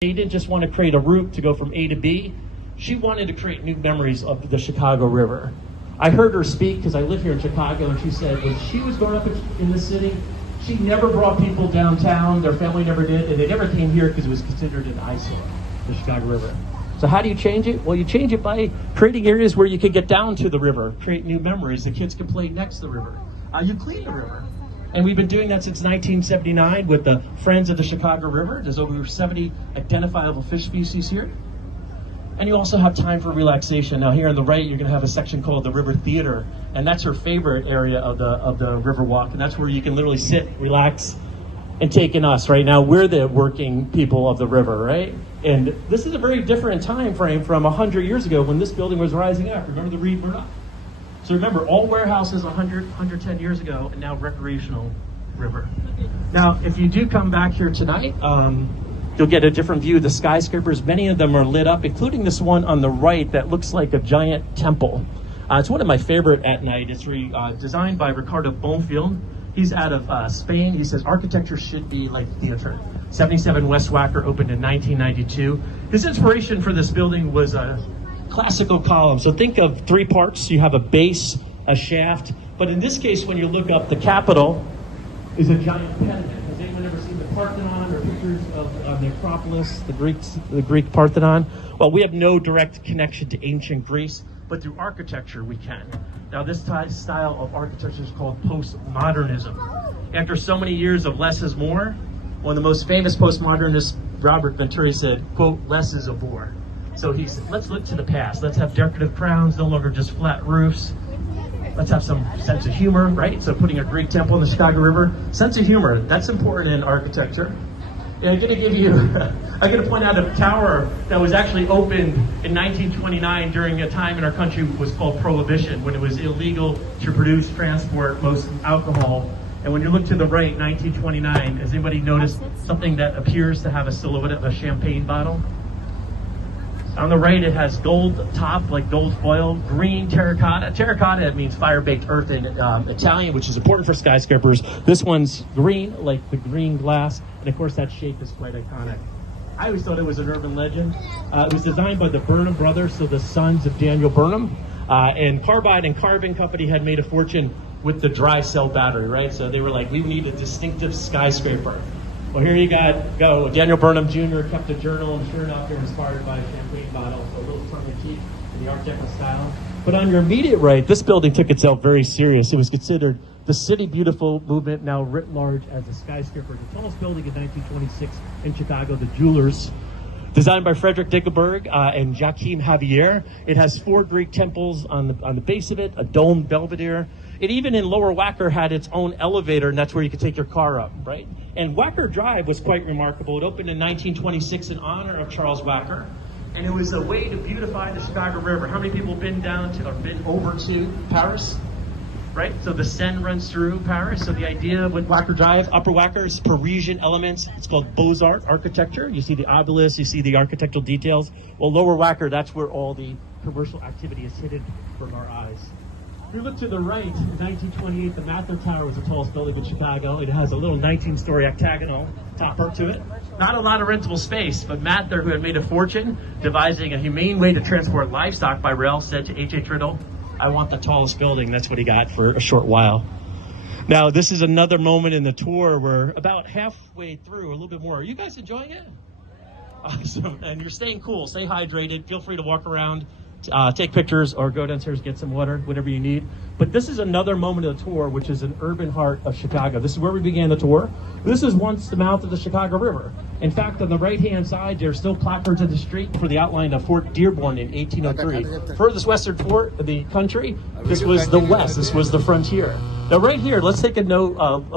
They didn't just want to create a route to go from A to B. She wanted to create new memories of the Chicago River. I heard her speak because I live here in Chicago, and she said when she was growing up in the city, she never brought people downtown. Their family never did, and they never came here because it was considered an eyesore, the Chicago River. So how do you change it? Well, you change it by creating areas where you can get down to the river, create new memories. The kids can play next to the river. You clean the river. And we've been doing that since 1979 with the Friends of the Chicago River. There's over 70 identifiable fish species here. And you also have time for relaxation. Now here on the right, you're gonna have a section called the River Theater. And that's her favorite area of the river walk. And that's where you can literally sit, relax, and take in us. Right now, we're the working people of the river, right? And this is a very different time frame from 100 years ago when this building was rising up. Remember the Reed Murdoch? So remember, all warehouses 110 years ago, and now recreational river. Now, if you do come back here tonight, you'll get a different view of the skyscrapers. Many of them are lit up, including this one on the right that looks like a giant temple. It's one of my favorite at night. It's designed by Ricardo Bonfield. He's out of Spain. He says architecture should be like theater. 77 West Wacker opened in 1992. His inspiration for this building was a classical column. So think of three parts. You have a base, a shaft, but in this case, when you look up, the Capitol is a giant pediment. Has anyone ever seen the Parthenon or pictures of the Acropolis, the Greek Parthenon? Well, we have no direct connection to ancient Greece, but through architecture we can. Now this style of architecture is called postmodernism. After so many years of less is more, one of the most famous postmodernists, Robert Venturi, said, quote, less is a bore. So he said, let's look to the past. Let's have decorative crowns, no longer just flat roofs. Let's have some sense of humor, right? So putting a Greek temple in the Chicago River, sense of humor, that's important in architecture. And I'm going to point out a tower that was actually opened in 1929 during a time in our country was called Prohibition, when it was illegal to produce, transport most alcohol. And when you look to the right, 1929, has anybody noticed something that appears to have a silhouette of a champagne bottle? On the right, it has gold top, like gold foil, green terracotta. Terracotta means fire-baked earth in Italian, which is important for skyscrapers. This one's green, like the green glass, and of course that shape is quite iconic. I always thought it was an urban legend. It was designed by the Burnham brothers, so the sons of Daniel Burnham. And Carbide and Carbon Company had made a fortune with the dry cell battery, right? So they were like, we need a distinctive skyscraper. Well, here you go. Daniel Burnham Jr. kept a journal, and sure enough, they're inspired by a champagne bottle, so a little tongue-in-cheek in the Art Deco style. But on your immediate right, this building took itself very serious. It was considered the City Beautiful movement, now writ large as a skyscraper. The tallest building in 1926 in Chicago, the Jewelers, designed by Frederick Dickelberg and Joachim Javier. It has 4 Greek temples on the base of it, a domed belvedere. It even in Lower Wacker had its own elevator, and that's where you could take your car up, right? And Wacker Drive was quite remarkable. It opened in 1926 in honor of Charles Wacker, and it was a way to beautify the Chicago River. How many people have been over to Paris? Right? So the Seine runs through Paris. So the idea with Wacker Drive, Upper Wacker is Parisian elements. It's called Beaux-Arts architecture. You see the obelisk, you see the architectural details. Well, Lower Wacker, that's where all the commercial activity is hidden from our eyes. If you look to the right, in 1928, the Mather Tower was the tallest building in Chicago. It has a little 19-story octagonal topper to it. Not a lot of rentable space, but Mather, who had made a fortune devising a humane way to transport livestock by rail, said to H.H. Riddle, I want the tallest building. That's what he got for a short while. Now, this is another moment in the tour. We're about halfway through, a little bit more. Are you guys enjoying it? Awesome. And you're staying cool. Stay hydrated. Feel free to walk around, take pictures, or go downstairs, get some water, whatever you need. But this is another moment of the tour, which is an urban heart of Chicago. This is where we began the tour. This is once the mouth of the Chicago River. In fact, on the right-hand side, there's still placards in the street for the outline of Fort Dearborn in 1803. Furthest western fort of the country, this was the west, this was the frontier. Now right here, let's take a note of